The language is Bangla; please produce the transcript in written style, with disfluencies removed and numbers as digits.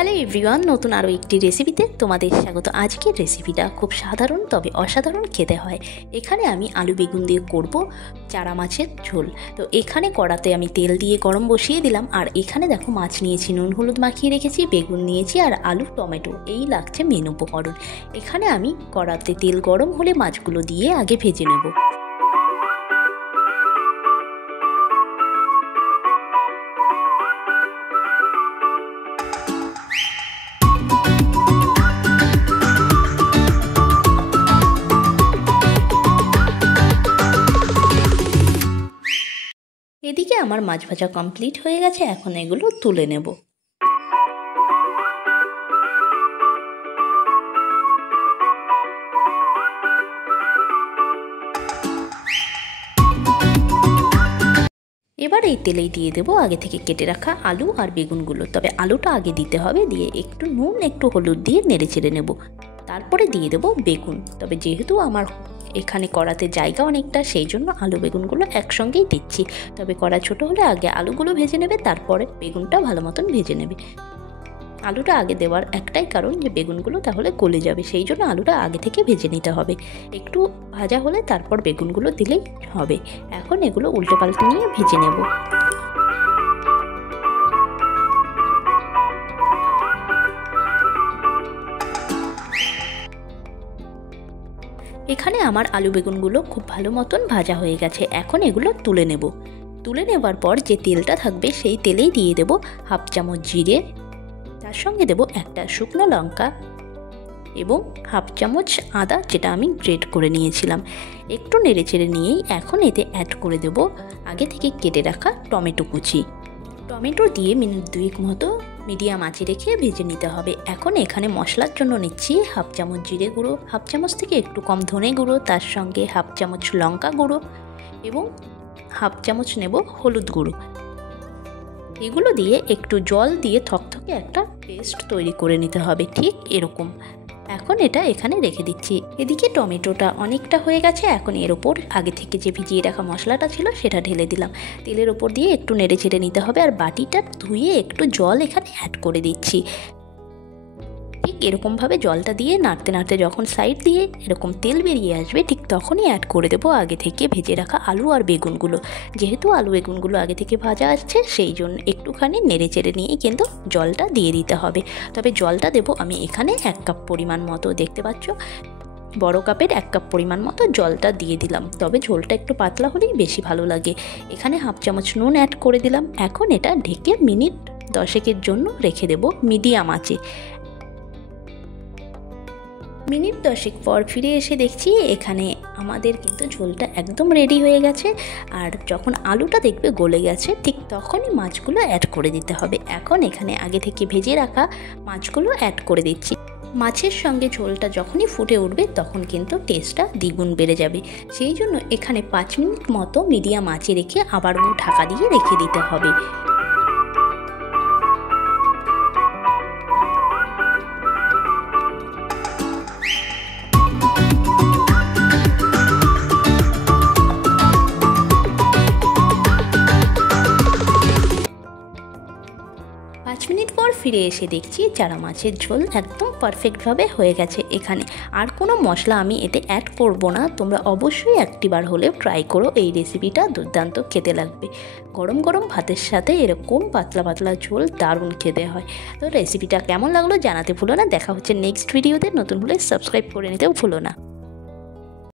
হ্যালো এভরিওয়ান, নতুন আরও একটি রেসিপিতে তোমাদের স্বাগত। আজকের রেসিপিটা খুব সাধারণ তবে অসাধারণ খেতে হয়। এখানে আমি আলু বেগুন দিয়ে করব চারা মাছের ঝোল। তো এখানে কড়াতে আমি তেল দিয়ে গরম বসিয়ে দিলাম, আর এখানে দেখো মাছ নিয়েছি, নুন হলুদ মাখিয়ে রেখেছি, বেগুন নিয়েছি আর আলু টমেটো, এই লাগছে মেন উপকরণ। এখানে আমি কড়াতে তেল গরম হলে মাছগুলো দিয়ে আগে ভেজে নেব। এদিকে আমার মাছ ভাজা কমপ্লিট হয়ে গেছে, এখন এগুলো তুলে নেব। এবার এই তেলেই দিয়ে দেবো আগে থেকে কেটে রাখা আলু আর বেগুনগুলো। তবে আলুটা আগে দিতে হবে, দিয়ে একটু নুন একটু হলুদ দিয়ে নেড়ে চেড়ে নেব। তারপরে দিয়ে দেবো বেগুন। তবে যেহেতু আমার এখানে কড়াতে জায়গা অনেকটা, সেই জন্য আলু বেগুনগুলো একসঙ্গেই দিচ্ছি। তবে কড়া ছোটো হলে আগে আলুগুলো ভেজে নেবে, তারপরে বেগুনটা ভালো মতন ভেজে নেবে। আলুটা আগে দেওয়ার একটাই কারণ যে বেগুনগুলো তাহলে গলে যাবে, সেই জন্য আলুটা আগে থেকে ভেজে নিতে হবে। একটু ভাজা হলে তারপর বেগুনগুলো দিলেই হবে। এখন এগুলো উল্টে পাল্টে নিয়ে ভেজে নেব। এখানে আমার আলু বেগুনগুলো খুব ভালো মতন ভাজা হয়ে গেছে। এখন এগুলো তুলে নেব। তুলে নেবার পর যে তেলটা থাকবে সেই তেলেই দিয়ে দেব হাফ চামচ জিরে, তার সঙ্গে দেব একটা শুকনো লঙ্কা এবং হাফ চামচ আদা, যেটা আমি গ্রেট করে নিয়েছিলাম। একটু নেড়ে চেড়ে নিয়েই এখন এতে অ্যাড করে দেব আগে থেকে কেটে রাখা টমেটো কুচি। টমেটো দিয়ে মিনিট 2 মতো মিডিয়াম আঁচে রেখে ভেজে নিতে হবে। এখন এখানে মশলার জন্য নিচ্ছি হাফ চামচ জিরে গুঁড়ো, হাফ চামচ থেকে একটু কম ধনে গুঁড়ো, তার সঙ্গে হাফ চামচ লঙ্কা গুঁড়ো এবং হাফ চামচ নেব হলুদ গুঁড়ো। এগুলো দিয়ে একটু জল দিয়ে থকথকে একটা পেস্ট তৈরি করে নিতে হবে, ঠিক এরকম। এখন এটা এখানে রেখে দিচ্ছি। এদিকে টমেটোটা অনেকটা হয়ে গেছে। এখন এর ওপর আগে থেকে যে ভিজিয়ে রাখা মশলাটা ছিল সেটা ঢেলে দিলাম। তেলের ওপর দিয়ে একটু নেড়ে ছেড়ে নিতে হবে, আর বাটিটা ধুয়ে একটু জল এখানে অ্যাড করে দিচ্ছি। ঠিক এরকমভাবে জলটা দিয়ে নাড়তে নাড়তে যখন সাইড দিয়ে এরকম তেল বেরিয়ে আসবে, ঠিক তখনই অ্যাড করে দেবো আগে থেকে ভেজে রাখা আলু আর বেগুনগুলো। যেহেতু আলু বেগুনগুলো আগে থেকে ভাজা আছে, সেই জন্য একটুখানি নেড়ে চেড়ে নিয়েই কিন্তু জলটা দিয়ে দিতে হবে। তবে জলটা দেবো আমি এখানে 1 কাপ পরিমাণ মতো, দেখতে পাচ্ছ বড় কাপের 1 কাপ পরিমাণ মতো জলটা দিয়ে দিলাম। তবে ঝোলটা একটু পাতলা হলেই বেশি ভালো লাগে। এখানে হাফ চামচ নুন অ্যাড করে দিলাম। এখন এটা ঢেকে মিনিট 10 জন্য রেখে দেবো মিডিয়াম আঁচে। মিনিট 10 পর ফিরে এসে দেখছি এখানে আমাদের কিন্তু ঝোলটা একদম রেডি হয়ে গেছে। আর যখন আলুটা দেখবে গলে গেছে, ঠিক তখনই মাছগুলো অ্যাড করে দিতে হবে। এখন এখানে আগে থেকে ভেজে রাখা মাছগুলো অ্যাড করে দিচ্ছি। মাছের সঙ্গে ঝোলটা যখনই ফুটে উঠবে তখন কিন্তু টেস্টটা দ্বিগুণ বেড়ে যাবে। সেই জন্য এখানে 5 মিনিট মতো মিডিয়াম আঁচে রেখে আবার ঢাকা দিয়ে রেখে দিতে হবে। 5 মিনিট পর ফিরে এসে দেখছি চারা মাছের ঝোল একদম পারফেক্টভাবে হয়ে গেছে। এখানে আর কোনো মশলা আমি এতে অ্যাড করব না। তোমরা অবশ্যই একটিবার হলেও ট্রাই করো, এই রেসিপিটা দুর্দান্ত খেতে লাগবে। গরম গরম ভাতের সাথে এরকম পাতলা পাতলা ঝোল দারুণ খেতে হয়। তো রেসিপিটা কেমন লাগলো জানাতে ভুলো না। দেখা হচ্ছে নেক্সট ভিডিওতে। নতুন হলে সাবস্ক্রাইব করে নিতেও ভুলো না।